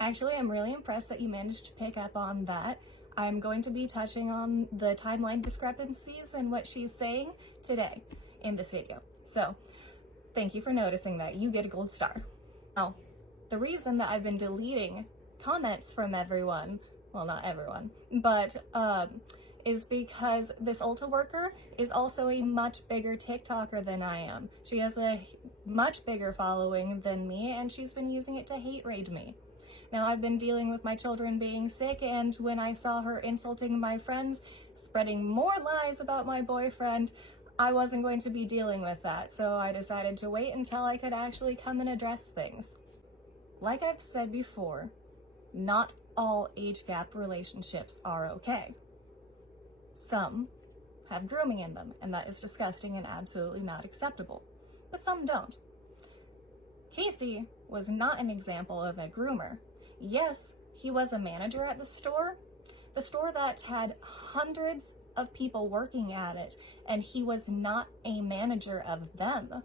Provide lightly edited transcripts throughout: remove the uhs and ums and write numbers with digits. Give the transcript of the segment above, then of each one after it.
Actually, I'm really impressed that you managed to pick up on that. I'm going to be touching on the timeline discrepancies and what she's saying today in this video. So thank you for noticing that. You get a gold star. Now, the reason that I've been deleting comments from everyone, well, not everyone, but is because this Ulta worker is also a much bigger TikToker than I am. She has a much bigger following than me, and she's been using it to hate raid me. Now, I've been dealing with my children being sick, and when I saw her insulting my friends, spreading more lies about my boyfriend, I wasn't going to be dealing with that, so I decided to wait until I could actually come and address things. Like I've said before, not all age gap relationships are okay. Some have grooming in them, and that is disgusting and absolutely not acceptable, but some don't. Casey was not an example of a groomer. Yes, he was a manager at the store that had hundreds of people working at it, and he was not a manager of them.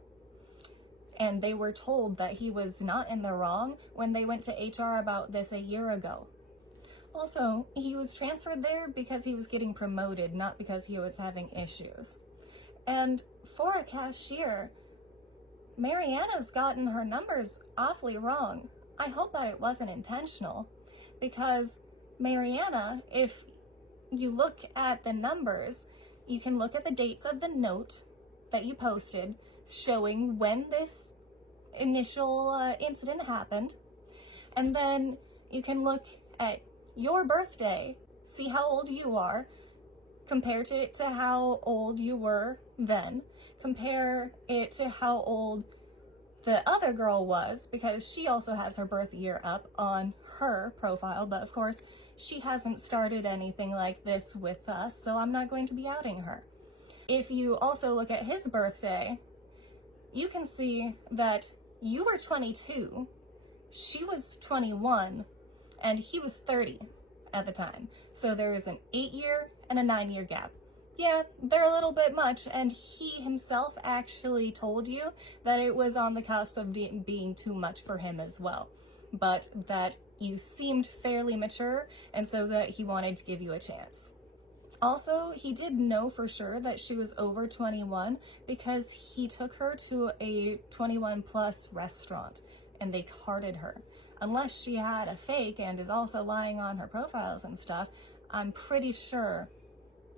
And they were told that he was not in the wrong when they went to HR about this a year ago. Also, he was transferred there because he was getting promoted, not because he was having issues. And for a cashier, Mariana's gotten her numbers awfully wrong. I hope that it wasn't intentional, because Mariana, if you look at the numbers, you can look at the dates of the note that you posted showing when this initial incident happened, and then you can look at your birthday, see how old you are, compare it to how old you were then, compare it to how old the other girl was, because she also has her birth year up on her profile, but of course she hasn't started anything like this with us, so I'm not going to be outing her. If you also look at his birthday, you can see that you were 22, she was 21, and he was 30 at the time. So there is an 8-year and a 9-year gap. Yeah, they're a little bit much, and he himself actually told you that it was on the cusp of being too much for him as well, but that you seemed fairly mature, and so that he wanted to give you a chance. Also, he did know for sure that she was over 21 because he took her to a 21 plus restaurant and they carded her. Unless she had a fake and is also lying on her profiles and stuff, I'm pretty sure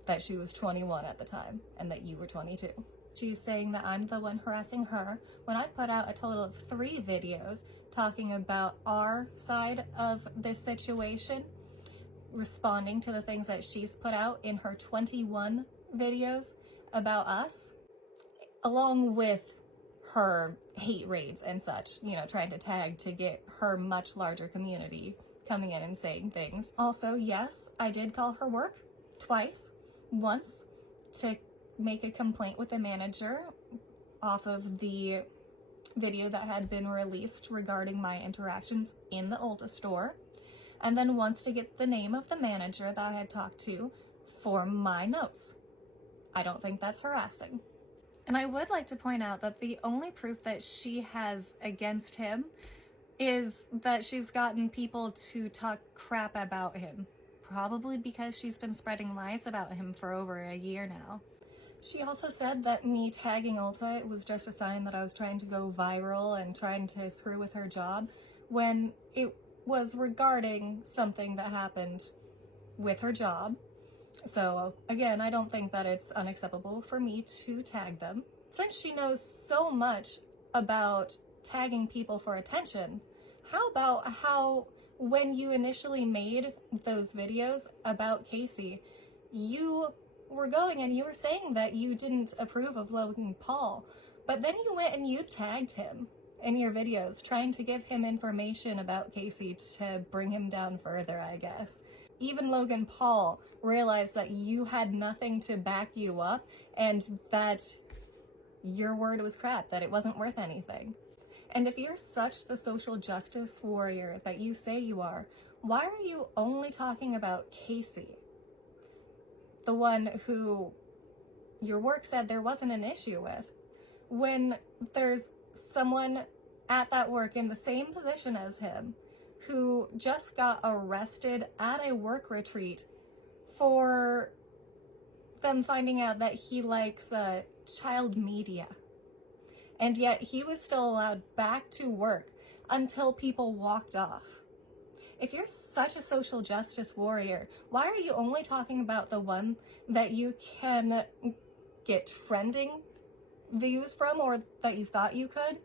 that she was 21 at the time and that you were 22. She's saying that I'm the one harassing her when I put out a total of 3 videos talking about our side of this situation, responding to the things that she's put out in her 21 videos about us, along with her hate raids and such, you know, trying to tag to get her much larger community coming in and saying things. Also, yes, I did call her work twice. Once to make a complaint with the manager off of the video that had been released regarding my interactions in the Ulta store, and then once to get the name of the manager that I had talked to for my notes. I don't think that's harassing. And I would like to point out that the only proof that she has against him is that she's gotten people to talk crap about him, probably because she's been spreading lies about him for over a year now. She also said that me tagging Ulta was just a sign that I was trying to go viral and trying to screw with her job, when it was regarding something that happened with her job. So again, I don't think that it's unacceptable for me to tag them. Since she knows so much about tagging people for attention, how about how when you initially made those videos about Casey, you were going and you were saying that you didn't approve of Logan Paul, but then you went and you tagged him in your videos, trying to give him information about Casey to bring him down further, I guess. Even Logan Paul realized that you had nothing to back you up and that your word was crap, that it wasn't worth anything. And if you're such the social justice warrior that you say you are, why are you only talking about Casey? The one who your work said there wasn't an issue with, when there's someone at that work in the same position as him who just got arrested at a work retreat for them finding out that he likes child media. And yet he was still allowed back to work until people walked off. If you're such a social justice warrior, why are you only talking about the one that you can get trending views from, or that you thought you could,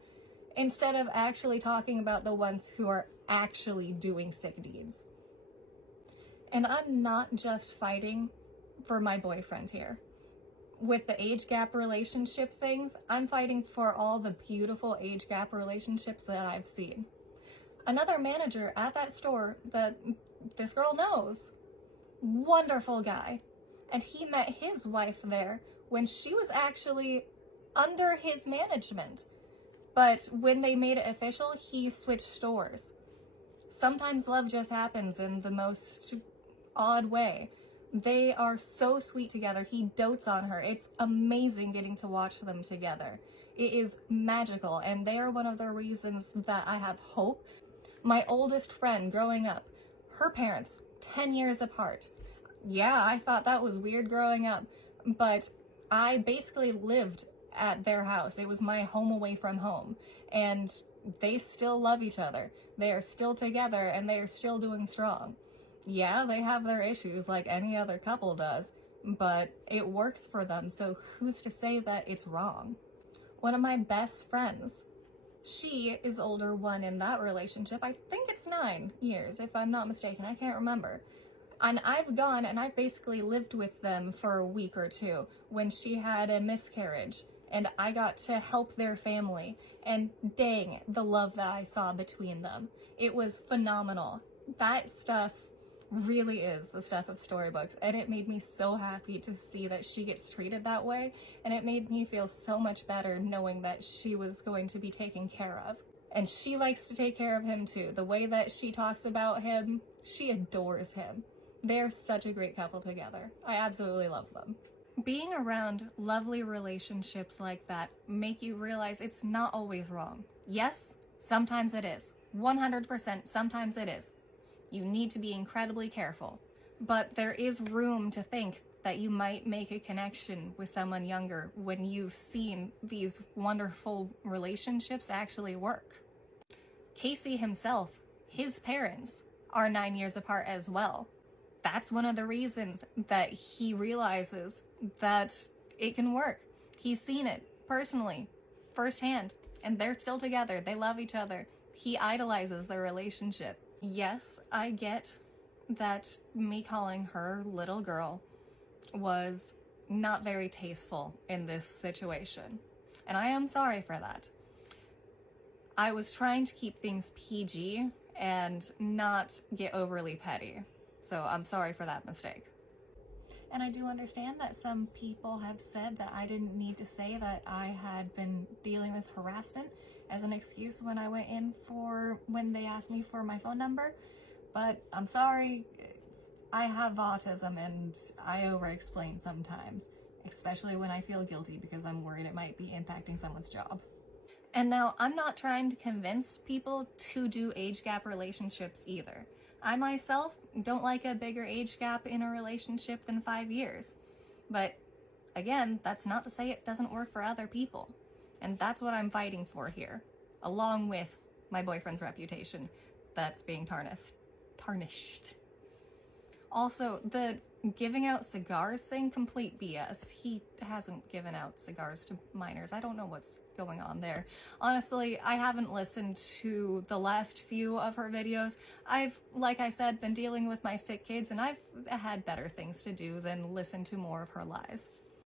instead of actually talking about the ones who are actually doing sick deeds? And I'm not just fighting for my boyfriend here. With the age gap relationship things, I'm fighting for all the beautiful age gap relationships that I've seen. Another manager at that store that this girl knows, wonderful guy, and he met his wife there when she was actually under his management. But when they made it official, he switched stores. Sometimes love just happens in the most odd way. They are so sweet together. He dotes on her. It's amazing getting to watch them together. It is magical, and they are one of the reasons that I have hope. My oldest friend growing up, her parents, 10 years apart. Yeah, I thought that was weird growing up, but I basically lived at their house. It was my home away from home, and they still love each other. They are still together, and they are still doing strong. Yeah, they have their issues like any other couple does, but it works for them, so who's to say that it's wrong? One of my best friends, she is older one in that relationship. I think it's 9 years, if I'm not mistaken. I can't remember. And I've gone and I've basically lived with them for a week or two when she had a miscarriage, and I got to help their family, and dang, the love that I saw between them. It was phenomenal. That stuff really is the stuff of storybooks, and it made me so happy to see that she gets treated that way, and it made me feel so much better knowing that she was going to be taken care of. And she likes to take care of him too. The way that she talks about him, she adores him. They're such a great couple together. I absolutely love them. Being around lovely relationships like that make you realize it's not always wrong. Yes, sometimes it is. 100% sometimes it is. You need to be incredibly careful, but there is room to think that you might make a connection with someone younger when you've seen these wonderful relationships actually work. Casey himself, his parents are 9 years apart as well. That's one of the reasons that he realizes that it can work. He's seen it personally, firsthand, and they're still together. They love each other. He idolizes their relationship. Yes, I get that me calling her little girl was not very tasteful in this situation, and I am sorry for that. I was trying to keep things PG and not get overly petty, so I'm sorry for that mistake. And I do understand that some people have said that I didn't need to say that I had been dealing with harassment as an excuse when I went in when they asked me for my phone number, but I'm sorry. I have autism and I over-explain sometimes, especially when I feel guilty because I'm worried it might be impacting someone's job. And now, I'm not trying to convince people to do age gap relationships either. I myself don't like a bigger age gap in a relationship than 5 years. But again, that's not to say it doesn't work for other people. And that's what I'm fighting for here, along with my boyfriend's reputation that's being tarnished. Also, the giving out cigars thing, complete BS. He hasn't given out cigars to minors. I don't know what's going on there. Honestly, I haven't listened to the last few of her videos. I've, like I said, been dealing with my sick kids, and I've had better things to do than listen to more of her lies.